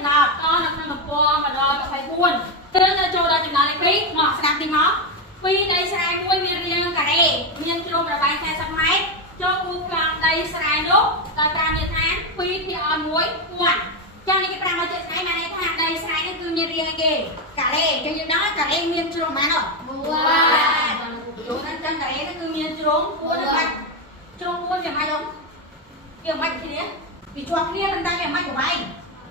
ចំណោទនៅក្នុងទំព័រ124ទើបទៅចូលដល់ចំណោទលេខ2មកស្ដាប់ទីមកពីដីស្រែមួយមានរាងការ៉េមានជ្រុងប្រវែង40ម៉ែត្រចូលគូប្លង់ដីស្រែនោះដល់5មានឋាន2ភាគឲ្យ1គាត់ចានេះគេប្រាប់មកជាក់ស្ដែងបានន័យថាដីស្រែនេះគឺមានរាងអីគេការ៉េចឹងយើងដឹងការ៉េមានជ្រុងប៉ុន្មាន1ហ្នឹងចឹងការ៉េនេះគឺមានជ្រុង4ហ្នឹងជ្រុង4វាមិនអីវាមិនគ្នាវាជាប់គ្នាប៉ុន្តែវាមិនប្រវែង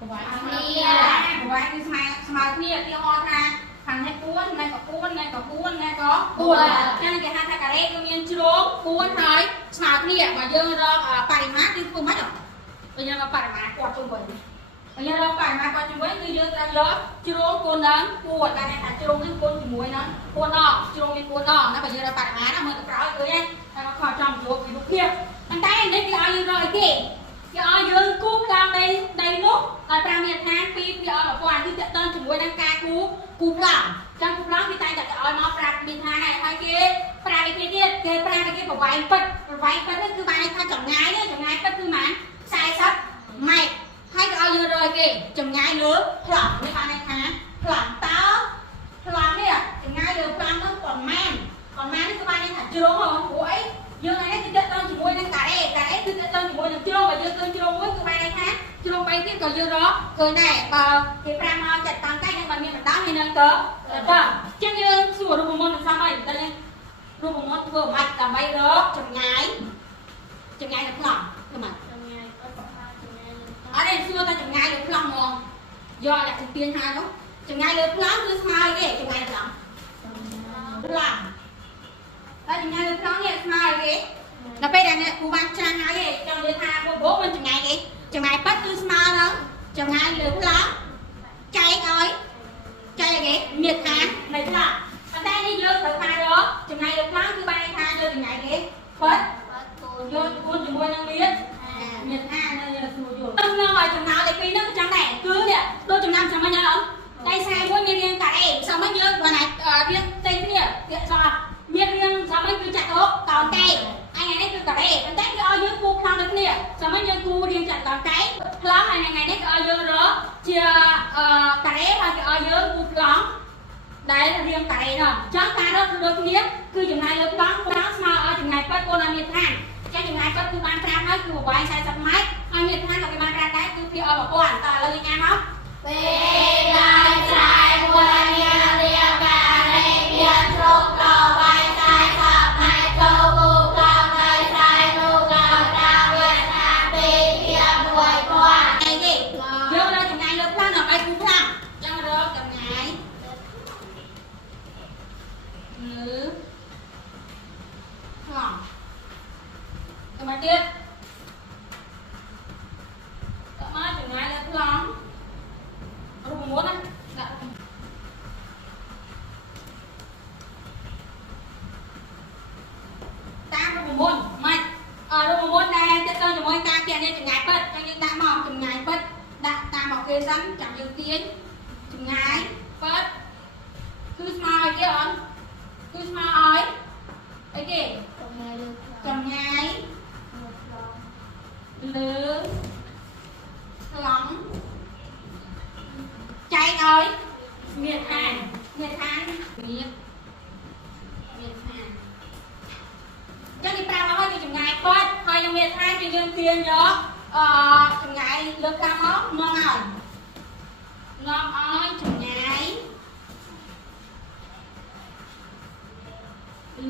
ប្រវែងគ្នាប្រវែងគឺស្មើគ្នាទីហោថាខាងនេះ4ណែក៏4ណែក៏4ណែក៏4ចឹងគេហៅថាការ៉េគឺមានជ្រុង4ហើយស្មើគ្នាបើយើងរកបរិមាណគឺពុំហ្នឹងបើយើងរកបរិមាណគាត់ជុំវិញបើយើងរកបរិមាណគាត់ជុំវិញគឺយើងត្រូវយកជ្រុងគុណនឹង4តែថាជ្រុងនេះគុណជាមួយនឹង4ដងជ្រុងមាន4ដងណាបើយើងរកបរិមាណមើលទៅក្រោយឃើញហើយតែគាត់ខកចំយកពីរូបភាពប៉ុន្តែនេះគេឲ្យយើងរកអីគេគេឲ្យយើងគូប្លង់ដីនោះឲ្យ5មានឋាន2ភាគឲ្យ1000គឺតកតងជាមួយនឹងការគូប្លង់ចឹងគូប្លង់គេតែងតែឲ្យមក5មានឋានហើយគេប្រាវិធីទៀតគេប្រាវិធីប្រវែងពិតនេះគឺបានថាចម្ងាយពិតគឺប៉ុន្មាន40ម៉ែត្រហើយគេឲ្យយើងរកគេចម្ងាយលើប្លង់នេះបានន័យថាប្លង់តើប្លង់នេះចម្ងាយលើប្លង់នោះប៉ុន្មាននេះគឺបានន័យថាជ្រុងហ៎ព្រោះអីយើងថ្ងៃនេះគឺតកតងជាមួយនឹងការ៉េគឺតកតងជាមួយនឹងជ្រុងបើយើងឃើញជ្រុងមួយគឺបានន័យថាជ្រុង3ទៀតក៏យើងរកឃើញដែរបើគេប្រាប់មកចាត់តាំងតែនឹងបានមានបណ្ដាញហើយនឹងទៅចឹងយើងសួររូបមន្តនឹងសំអីតែរូបមន្តធ្វើមិនដើម្បីរកចម្ងាយលើប្លង់គឺមិនចម្ងាយអត់ប្រហែលចម្ងាយអត់ទេសួរតែចម្ងាយលើប្លង់ហ្មងយកដាក់ជំទាញហើយនោះចម្ងាយលើប្លង់គឺស្មើទេចម្ងាយប្លង់តែចម្ងាយលើប្លង់នេះស្មើទេដល់ពេលដែលអ្នកគ្រូបានចាស់ហើយចង់និយាយថាបបមិនចម្ងាយទេចម្ងាយប៉ិតគឺស្មើនឹងចម្ងាយលើប្លង់ចែកឲ្យគេមានឋាននៃប្លង់ប៉ុន្តែនេះយើងត្រូវការរកចម្ងាយលើប្លង់គឺបានថាយើងចម្ងាយគេប៉ិតយកគូនជាមួយនឹងមានឋាននៅស្រួលយល់ក្នុងឲ្យចំណោទលេខ2ហ្នឹងចឹងដែរគឺនេះដូចចំណាំចាំមិញអត់ដីស្រែមួយមានរាងការ៉េចាំមិញយើងបើណារាងផ្សេងគ្នាវាស្អប់មានរាងចាំមិញគឺចាក់អូកោណកែងថ្ងៃនេះគឺការ៉េប៉ុន្តែគេឲ្យយើងគូប្លង់ដូចគ្នាចាំមិញយើងគូរាងចាក់កោណកែងប្លង់ហើយថ្ងៃនេះគេឲ្យយើងរកជាការ៉េហើយគេឲ្យយើងគូប្លង់ដែលរាងការ៉េនោះចឹងការរកគឺដូចគ្នាគឺចំណាយលើប្លង់ស្មើឲ្យចំណាយប៉ិតគុណឲ្យមានឋានចឹងចំណាយប៉ិតគឺបានប្រាប់ហើយគឺប្រវែង40ម៉ែត្រហើយមានឋានក៏គេបានប្រាប់ដែរគឺភាគឲ្យ1000តើឥឡូវយើងអានមកពេលដែលស្រែមួយមានរាងការ៉េមានជ្រុងប្រវែង40ម៉ែត្រចូលគូប្លង់ដីស្រែនោះក៏5មានឋាន2ភាគ1000អីគេយើងរកចំណាយលើប្លង់ដើម្បីគូប្លង់ចឹងរកចំណាយលើប្លង់ទៅមកទៀតតើមកចំណាយលើប្លង់រូបមន្តណាដាក់តាមរូបមន្តមិនរូបមន្តដែលទាក់ទងជាមួយការគណនាចម្ងាយពិតចឹងយើងដាក់មកចម្ងាយពិតដាក់តាមមកគេសិនចាំយើងទាញចម្ងាយពិតគឺស្មើឲ្យគេអត់គឺស្មើឲ្យអីគេចម្ងាយលើប្លង់ចែកឲ្យមានឋានមានឋានចឹងនេះប្រាប់មកហើយគឺចម្ងាយប៉ិតហើយនឹងមានឋានគឺយើងទាញយកចម្ងាយលើប្លង់មកនាំឲ្យចម្ងាយ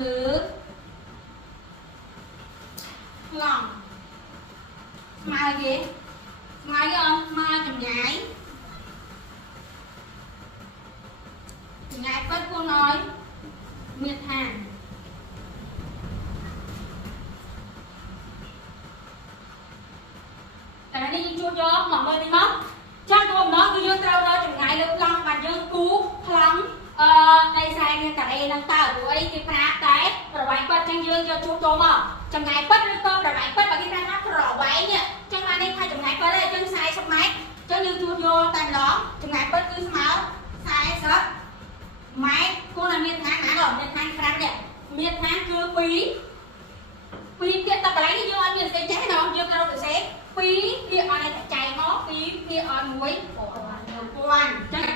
លើប្លង់ស្មើគេស្មើអត់ស្មើចម្ងាយប៉ិតគុណឲ្យមានឋានតែនេះយើងជួបយកមកមើលនេះមកចាំគោលបំណងគឺយើងត្រូវរកចម្ងាយលើប្លង់បាត់យើងគូប្លង់ដីស្រែមានការ៉េហ្នឹងតើព្រោះអីគេប្រាប់តែប្រវែងប៉ិតចឹងយើងយកជួបចូលមកចម្ងាយប៉ិតឬក៏ប្រវែងប៉ិតបើគេប្រាប់ថាប្រវែងនេះចឹងបាននេះថាចម្ងាយប៉ិតឯងចឹង40ម៉ែត្រចឹងយើងជួបយកតែម្ដងចម្ងាយប៉ិតគឺស្មើ40ម៉ែត្រគូនឲ្យមានឋានណាដល់មានឋាន5នេះមានឋានគឺ2 ពីភាគតកន្លែងនេះយើងអត់មានសេចចេះណោះយើងត្រូវទៅសេពីភាគអត់តែចែកមកពីភាគអត់មួយ1000ចឹង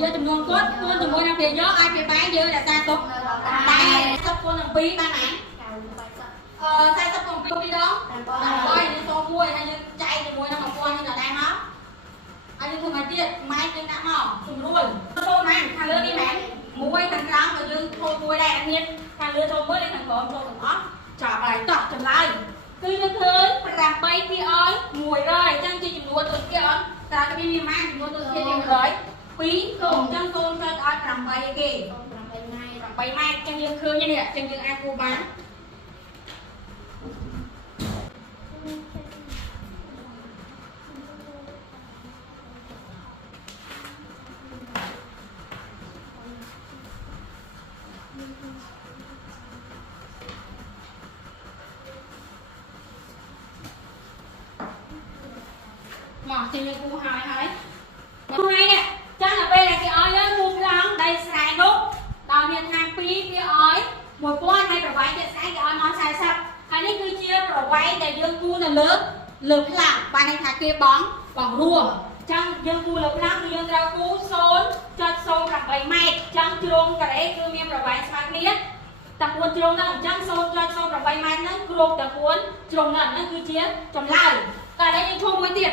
យកចំនួនគត់คูณជាមួយនឹងភាគយកឲ្យភាគបែរយើងរក្សាទុកតែ40คูณនឹង2បានណា40คูณ2ពីរដង8នេះសូម1ហើយយើងចែកជាមួយនឹង1000នេះដល់ដែរមកហើយយើងធ្វើមកទៀតម៉ែយើងដាក់មកស្រួលចូលម៉ែខាងលើនេះម៉ែមួយខាងក្រោមក៏យើងចូលមួយដែរអត់មានខាងលើចូលមួយខាងក្រោមចូលទាំងអស់ចាប់ហើយតោះចម្លើយគឺយើងឃើញ8ភាគឲ្យ100អញ្ចឹងជាចំនួនទូទៀតអត់តែមានម៉ែចំនួនទូទៀត100 2សូមអញ្ចឹងសូមចុចឲ្យ8អីគេ8ម៉ែត្រអញ្ចឹងយើងឃើញនេះអញ្ចឹងយើងអាចគូបានមកជាយើងគូហើយថ្ងៃនេះចឹងដល់ពេលដែលគេឲ្យយើងគូប្លង់ដីស្រែនោះដល់មានខាង2វាឲ្យ1000ហើយប្រវែងទៀតស្រែគេឲ្យមក40ហើយនេះគឺជាប្រវែងដែលយើងគូនៅលើប្លង់បានន័យថាគេបងរួមចឹងយើងគូលើប្លង់គឺយើងត្រូវគូ 0.08 ម៉ែត្រចឹងជ្រុងការ៉េគឺមានប្រវែងស្មើគ្នាតែពួនជ្រុងហ្នឹងអញ្ចឹង 0.08 ម៉ែត្រហ្នឹងគ្រប់តែពួនជ្រុងហ្នឹងគឺជាចម្លើយតែឥឡូវយើងធ្វើមួយទៀត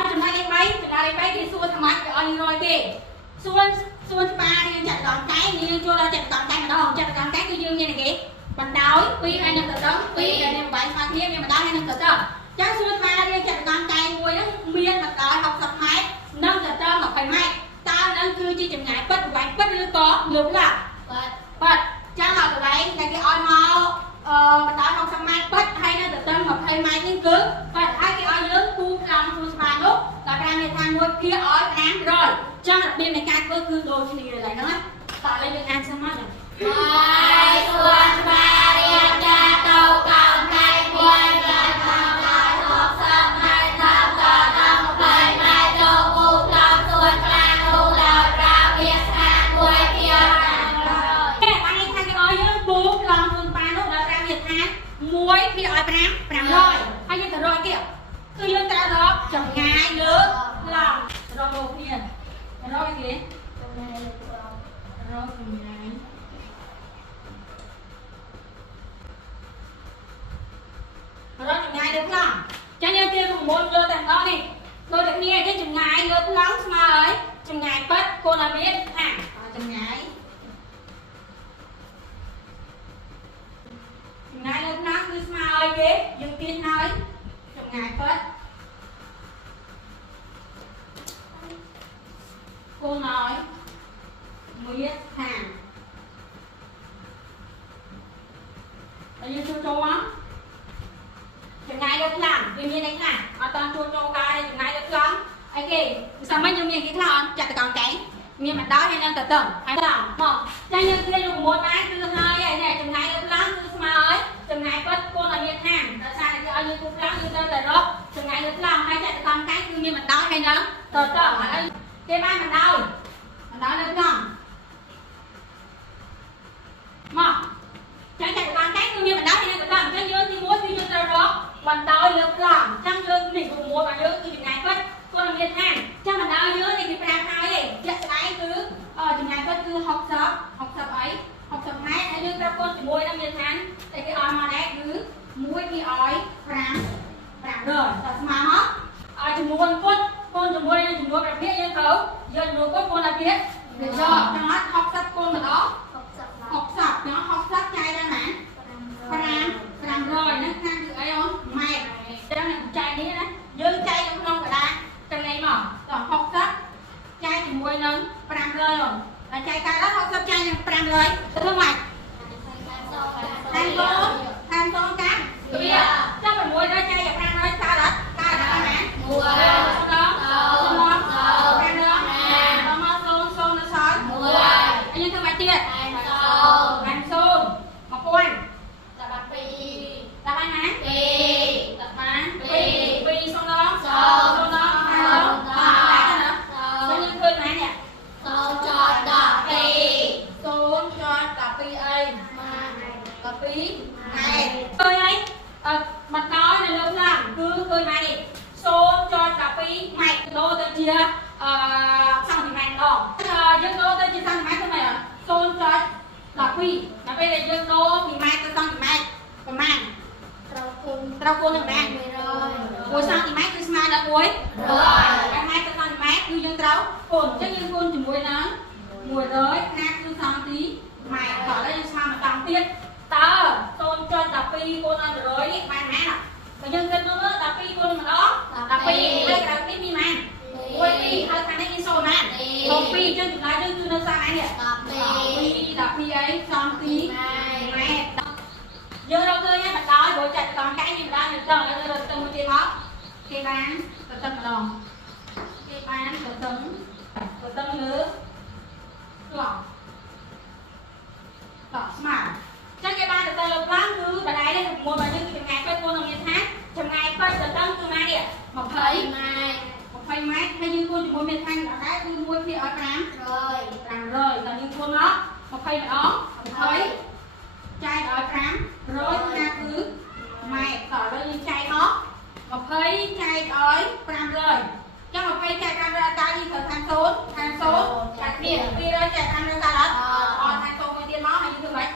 ចំណុចលេខ3គេសួរថ្មគេឲ្យ100ទេសួរច្បារយើងចាក់ដងកែយើងចូលដល់ចាក់ដងកែម្ដងចាក់ដងកែគឺយើងមានគេបណ្ដោយ2ហើយនឹងទៅដល់2ដែលមានប្រវែងស្មើគ្នាមានបណ្ដោយហើយនឹងទៅដល់ចាក់សួរថ្មយើងចាក់ដងកែមួយហ្នឹងមានបណ្ដោយ60ម៉ែត្រនិងទៅដល់20ម៉ែត្រតើនឹងគឺជាចម្ងាយពិតប្រវែងពិតឬក៏លើកឡើងពិតចាក់ដល់ប្រវែងដែលគេឲ្យមកបណ្ដោយ60ម៉ែត្រពិតហើយនៅទៅដល់20ម៉ែត្រនេះគឺពិតហើយគេឲ្យយើងគូប្លង់សួរស្មានោះដល់5មេថាមួយភាគឲ្យ500ចឹងរបៀបនៃការធ្វើគឺដូចគ្នាឡើយហ្នឹងណាតើឥឡូវយើងអានសិនមកហើយសួរស្មារៀបចាទៅកោនកែមួយចាតាមដល់60ម៉ែត្រតាមដល់20ម៉ែត្រចូលគូប្លង់សួរខ្លាំងនោះដល់5ភាគស្អាតមួយភាគ500តែបានថាគេឲ្យយើងគូប្លង់សួរស្មានោះដល់5ភាគស្អាត1ភាគឲ្យ500ហើយយើងទៅរកទៀតគឺយើងត្រូវរកចម្ងាយលើប្លង់រកលោកគ្នារកគេចម្ងាយលើប្លង់រកចម្ងាយលើប្លង់ចាញ់យើងទៀតប្រមូលលើតែម្ដងនេះដូចតែគ្នាអញ្ចឹងចម្ងាយលើប្លង់ស្មើហើយចម្ងាយពិតគោលឲ្យមានចម្ងាយលើប្លង់គឺស្មើឲ្យគេយើងទាញហើយចម្ងាយពិតគោលឲ្យមានហើយយើងចូលមកចម្ងាយលើប្លង់វាមានអីខ្លះអត់តចូលការចម្ងាយលើប្លង់អីគេសាមញ្ញយើងមានគេខ្លះអត់ចាក់តកងកែងមានបណ្ដោយហើយនឹងទៅហើយដល់មកចាញ់យើងទៀតយកប្រមូលដែរគឺហើយនេះចម្ងាយលើប្លង់គឺស្មើហើយចម្ងាយពិតគោលឲ្យមានខាងដោយសារតែគេឲ្យយើងគូប្លង់យើងត្រូវតែរកចម្ងាយលើប្លង់ហើយចាក់តកងកែងគឺមានបណ្ដោយហើយនឹងទៅហើយគេបានបណ្ដោយលើប្លង់មកចាញ់ចាក់តកងកែងគឺមានបណ្ដោយហើយនឹងទៅអញ្ចឹងយើងទី1គឺយើងត្រូវរកបណ្ដោយលើប្លង់អញ្ចឹងយើងនេះប្រមូលរបស់យើងគឺចម្ងាយពិតគោលឲ្យមានខាងអញ្ចឹងបណ្ដោយយើងនេះគេប្រាប់ហើយជាក់ស្ដែងគឺចម្ងាយពិតគឺ60អី60ម៉ែត្រហើយយើងត្រូវគូនជាមួយនឹងមានខាងតែគេឲ្យមកដែរគឺ1ភាគឲ្យ500តើស្មើមកឲ្យចំនួនគត់គូនជាមួយនឹងចំនួនប្រភេទយើងទៅយកចំនួនគត់គូនឲ្យភាគវាយកចឹងអត់60គូនម្ដង60ចឹង60ចាយដល់ណា500ហ្នឹងខាងគឺអីអូនម៉ែត្រចឹងចែកនេះណាយើងចែកនៅក្នុងកណ្ដាលកន្លែងមកដល់60ចែកជាមួយនឹង500អូនហើយចែកកាលដល់60ចែកនឹង500ធ្វើម៉េចតាមកូនតាមកូនកាវាចាំ600ចែក500កើតអត់កើតដល់ណា1ដល់500មក0នៅសល់1ហើយយើងធ្វើម៉េចទៀតបាន0 1000ដាក់បាន2ដាក់បានណា2ដាក់បាន2 2 0ដល់ chia sang thì mạnh đỏ dân đô tôi chia sang thì mạnh thế này à tôn cho là quy là bây giờ dân đô thì mạnh tôi sang thì mạnh còn mạnh trao côn được nè cuối sang thì mạnh tôi smart đã cuối cái mạnh tôi sang thì mạnh như dân trao côn chắc dân côn chỉ muối nắng muối tới nát tôi sang tí mày tỏ đây smart mà tăng tiết ta tôn cho là quy côn ăn rồi đi mạnh nè và dân dân nó là quy côn mà đó là quy đây là cái mi mạnh quay đi hai thằng này sổ nè một pi chân chúng ta chân nó sang ai nhỉ pi là pi ấy sang tí mẹ giờ đâu chơi nhá bạn đói bố chạy còn cái gì đang được chờ là từng một tiền đó cái bán từ từng đồng cái bán từ từng lứa lọ smart chắc cái bán từ từng lứa lắm cứ bạn ấy đây mua bao nhiêu cái ngày quay cô đồng nhân hát trong ngày quay từ từng từ mai đi một thấy phai mát hay như cô chỉ mua miền thanh ở cái tôi mua phía ở tràm rồi là như cô nó một phai đó thấy chai ở tràm rồi ra cứ mày tỏ ra như chai nó một phai chai ở tràm rồi chắc một phai chai tràm ra cái gì thời than số đặc biệt khi ra chai tràm ra đó còn than số bên tiên nó hay như thế vậy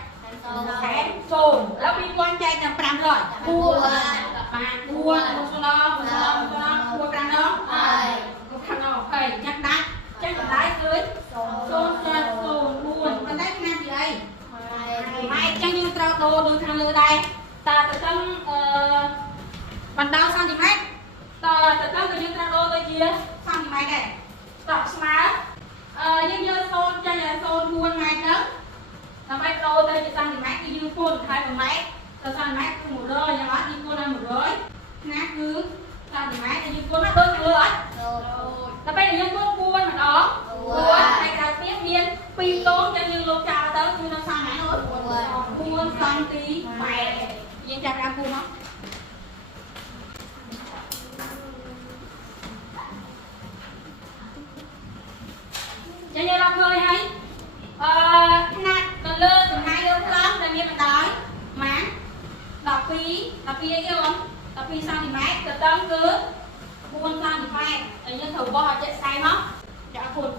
thẻ sồnแล้วมีquan chai tràm tràm rồi cua một số nó cua tràm đó thằng nào phải chắc đá dưới xôn buồn con đấy nam gì đây mai chắc như trao đồ đưa thằng lừa đây ta tự tâm bàn đao sang thì mát ta tự tâm tự nhiên trao đồ tôi chia sang thì mát này đọc smart nhưng như xôn cho là xôn buồn mai đó là bay đồ tôi chỉ sang thì mát như phun hai phần máy ta sang mát một rơi nhà bác đi cô ăn một rơi nát cứ sang thì mát như cô nó đôi thằng lừa là bây giờ dân có buôn mà đó buôn hay là tiếp viên pi tốn cho như lô chào tới như nó sang hả thôi buôn sang tí mẹ dân chào ra buôn không cho như là cười hay nát còn lơ từ hai đứa lắm là như mình đói má đọc pi ấy kêu không đọc pi sang thì mát từ tấm cứ buôn sang thì phải tự nhiên thử qua họ chạy sai nó trả phun